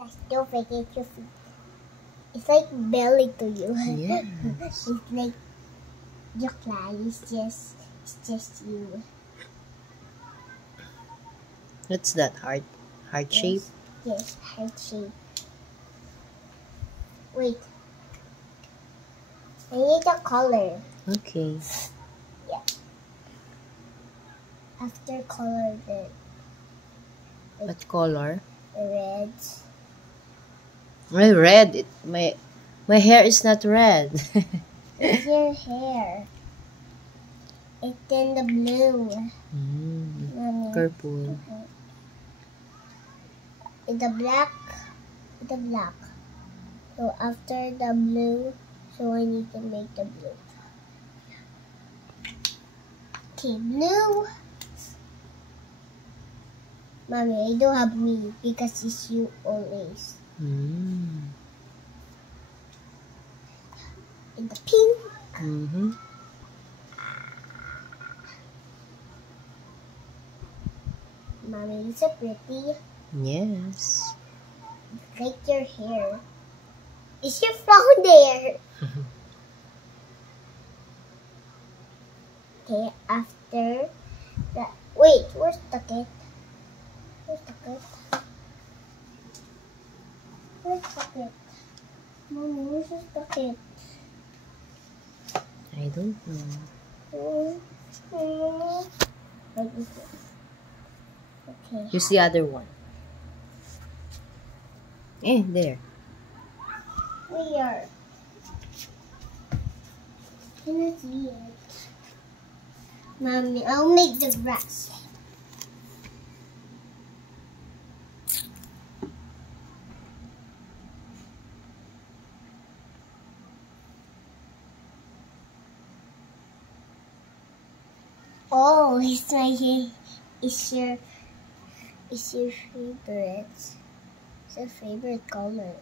Just don't forget your feet. It's like belly to you. Yes. It's like your clan. It's just you. What's that? Heart shape? Yes, heart shape. Wait. I need a color. Okay. Yeah. After color What color? the red. My red. My hair is not red. It's your hair. It's in the blue. Mommy. Purple. Okay. It's the black. It's the black. So after the blue, so I need to make the blue. Okay, blue. Mommy, I don't have me because it's you always. Mm. And the pink. Mm-hmm. Mommy, it's so pretty. Yes. Like your hair. Is your phone there? Okay, after that. Wait, where's the kit? Where's the kit? Where's the kit? Mommy, where's the kit? I don't know. Like this. Okay. Use the other one. There. Where? Can I see it? Mommy, I'll make the grass. Oh, it's my it's your favorite. It's your favorite color.